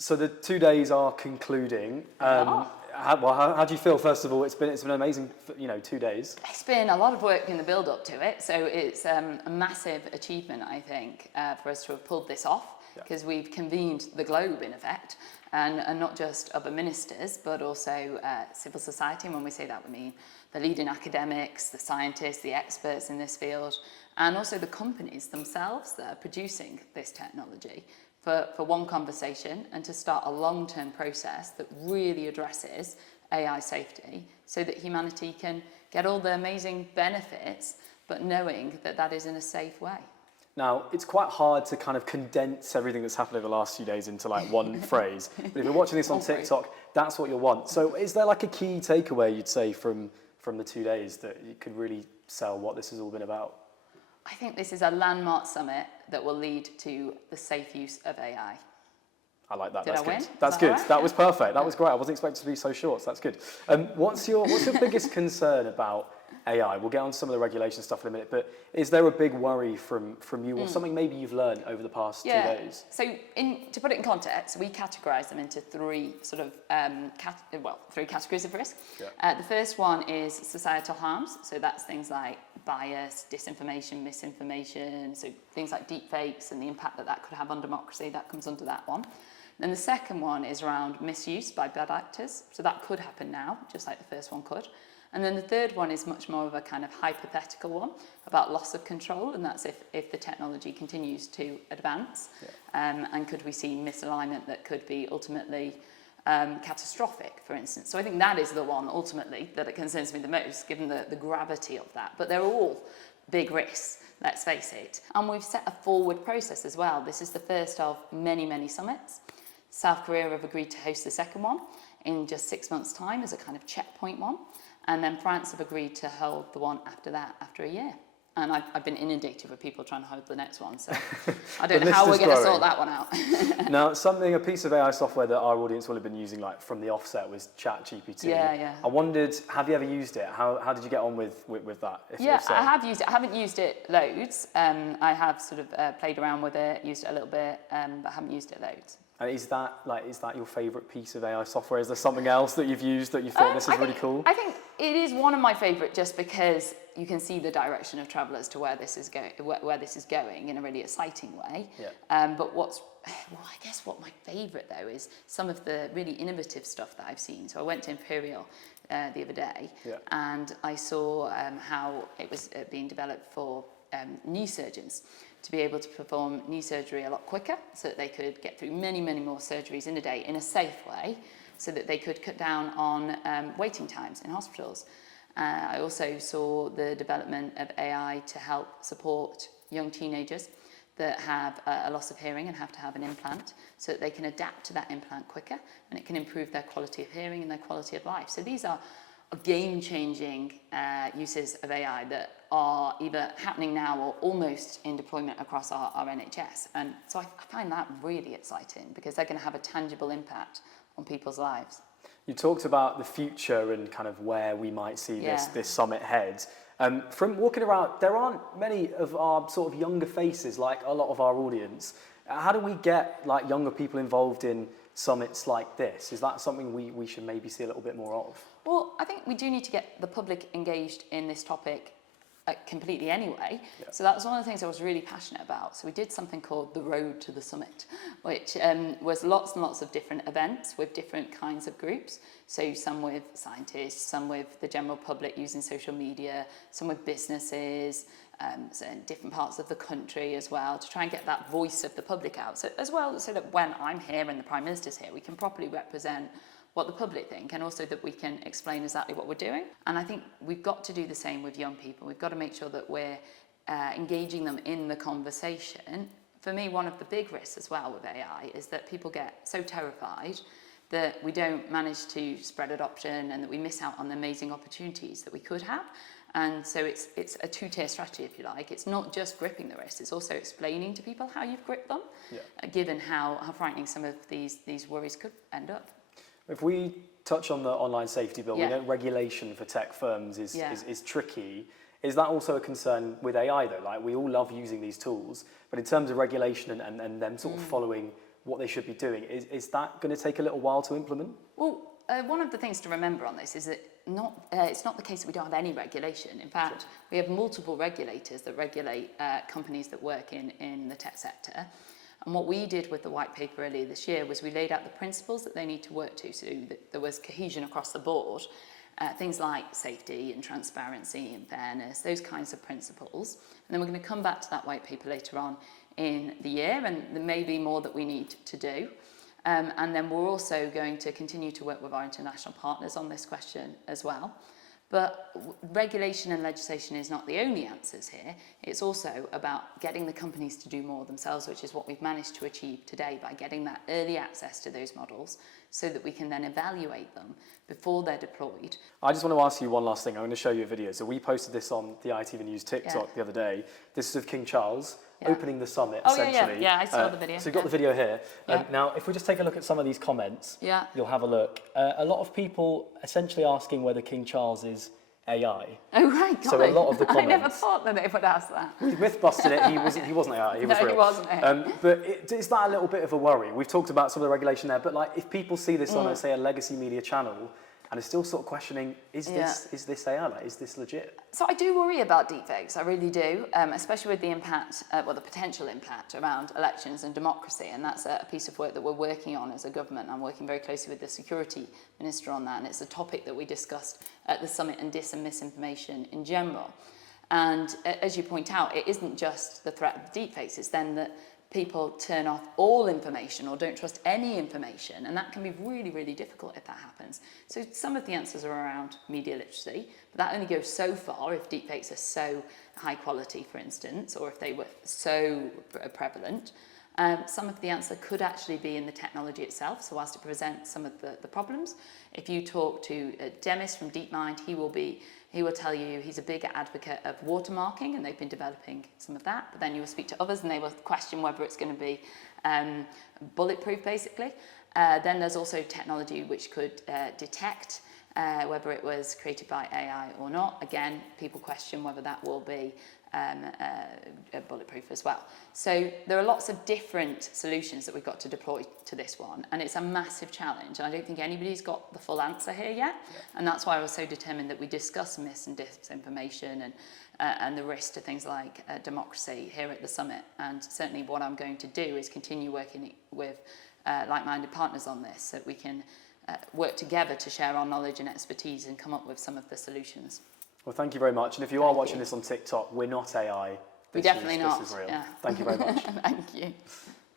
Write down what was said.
So the 2 days are concluding. How do you feel? First of all, it's been an amazing, 2 days. It's been a lot of work in the build-up to it, so it's a massive achievement, I think, for us to have pulled this off, because we've convened the globe, in effect, and not just other ministers, but also civil society. And when we say that, we mean the leading academics, the scientists, the experts in this field, and also the companies themselves that are producing this technology for one conversation, and to start a long-term process that really addresses AI safety so that humanity can get all the amazing benefits, but knowing that that is in a safe way. Now, it's quite hard to kind of condense everything that's happened over the last few days into like one phrase. But if you're watching this on TikTok, that's what you'll want. So is there like a key takeaway you'd say from the 2 days that you could really sell what this has all been about? I think this is a landmark summit that will lead to the safe use of AI. I like that. Did That's I good. win? That's good. Right? That was perfect. That was great. I wasn't expecting to be so short. So that's good. What's your biggest concern about AI? We'll get on some of the regulation stuff in a minute, but is there a big worry from you, or something maybe you've learned over the past 2 days? So to put it in context, we categorise them into three three categories of risk. Yeah. The first one is societal harms. So that's things like bias, disinformation, misinformation. So things like deep fakes and the impact that could have on democracy. That comes under that one. Then the second one is around misuse by bad actors. So that could happen now, just like the first one could. And then the third one is much more of a kind of hypothetical one about loss of control, and that's if the technology continues to advance, and could we see misalignment that could be ultimately catastrophic, for instance. So I think that is the one ultimately that it concerns me the most, given the gravity of that. But they're all big risks, let's face it. And we've set a forward process as well. This is the first of many, many summits. South Korea have agreed to host the second one in just 6 months' time as a kind of checkpoint one. And then France have agreed to hold the one after that, after a year. And I've been inundated with people trying to hold the next one, so I don't know how we're going to sort that one out. Now, a piece of AI software that our audience will have been using like from the offset was ChatGPT. Yeah. I wondered, have you ever used it? How did you get on with that? If so? I have used it. I haven't used it loads. I have sort of played around with it, used it a little bit, but I haven't used it loads. And is that your favourite piece of AI software? Is there something else that you've used that you thought this is really cool? I think it is one of my favourite, just because you can see the direction of travel as to where this is going in a really exciting way. Yeah. But I guess what my favourite though is some of the really innovative stuff that I've seen. So I went to Imperial the other day, and I saw how it was being developed for knee surgeons to be able to perform knee surgery a lot quicker, so that they could get through many, many more surgeries in a day in a safe way, so that they could cut down on waiting times in hospitals. I also saw the development of AI to help support young teenagers that have a loss of hearing and have to have an implant, so that they can adapt to that implant quicker, and it can improve their quality of hearing and their quality of life. So these are game-changing uses of AI that are either happening now or almost in deployment across our NHS. And so I find that really exciting, because they're going to have a tangible impact on people's lives. You talked about the future and kind of where we might see this summit head. From walking around, there aren't many of our sort of younger faces like a lot of our audience. How do we get like younger people involved in summits like this? Is that something we should maybe see a little bit more of? Well, I think we do need to get the public engaged in this topic completely anyway. Yeah. So that was one of the things I was really passionate about. So we did something called the Road to the Summit, which was lots and lots of different events with different kinds of groups. So some with scientists, some with the general public using social media, some with businesses, so in different parts of the country as well, to try and get that voice of the public out. So as well, so that when I'm here and the Prime Minister's here, we can properly represent what the public think, and also that we can explain exactly what we're doing. And I think we've got to do the same with young people. We've got to make sure that we're engaging them in the conversation. For me, one of the big risks as well with AI is that people get so terrified that we don't manage to spread adoption, and that we miss out on the amazing opportunities that we could have. And so it's a two-tier strategy, if you like. It's not just gripping the wrist, it's also explaining to people how you've gripped them, given how frightening some of these worries could end up. If we touch on the online safety bill, we know regulation for tech firms is tricky. Is that also a concern with AI though? Like, we all love using these tools, but in terms of regulation and them sort of following what they should be doing. Is that going to take a little while to implement? Well, one of the things to remember on this is that it's not the case that we don't have any regulation. In fact, we have multiple regulators that regulate companies that work in the tech sector. And what we did with the white paper earlier this year was we laid out the principles that they need to work to, so that there was cohesion across the board. Things like safety and transparency and fairness, those kinds of principles. And then we're going to come back to that white paper later on in the year, and there may be more that we need to do. And then we're also going to continue to work with our international partners on this question as well. But regulation and legislation is not the only answers here. It's also about getting the companies to do more themselves, which is what we've managed to achieve today by getting that early access to those models so that we can then evaluate them before they're deployed. I just want to ask you one last thing. I'm going to show you a video. So we posted this on the ITV News TikTok the other day. This is of King Charles opening the summit, essentially. Yeah, I saw the video. So you've got the video here. Now, if we just take a look at some of these comments, you'll have a look. A lot of people essentially asking whether King Charles is AI. Oh, right, so a lot of the comments. I never thought that they would ask that. We myth busted it. He wasn't AI. He was real. He wasn't. But is that a little bit of a worry? We've talked about some of the regulation there, but like if people see this on, say, a legacy media channel and are still sort of questioning, is this AI? Like, is this legit? So I do worry about deepfakes. I really do, especially with the impact, the potential impact around elections and democracy. And that's a piece of work that we're working on as a government. I'm working very closely with the security minister on that. And it's a topic that we discussed at the summit on dis and misinformation in general. And as you point out, it isn't just the threat of deepfakes. It's then that people turn off all information or don't trust any information, and that can be really, really difficult if that happens. So some of the answers are around media literacy, but that only goes so far if deepfakes are so high quality, for instance, or if they were so prevalent. Some of the answer could actually be in the technology itself, so as to present some of the problems. If you talk to Demis from DeepMind, he will tell you he's a big advocate of watermarking, and they've been developing some of that. But then you will speak to others, and they will question whether it's going to be bulletproof, basically. Then there's also technology which could detect whether it was created by AI or not. Again, people question whether that will be bulletproof as well. So there are lots of different solutions that we've got to deploy to this one, and it's a massive challenge, and I don't think anybody's got the full answer here yet, and that's why I was so determined that we discuss mis and disinformation and the risk to things like democracy here at the summit. And certainly what I'm going to do is continue working with like-minded partners on this so that we can work together to share our knowledge and expertise and come up with some of the solutions. Well, thank you very much. And if you are watching this on TikTok, we're not AI. We're definitely not. This is real. Yeah. Thank you very much. Thank you.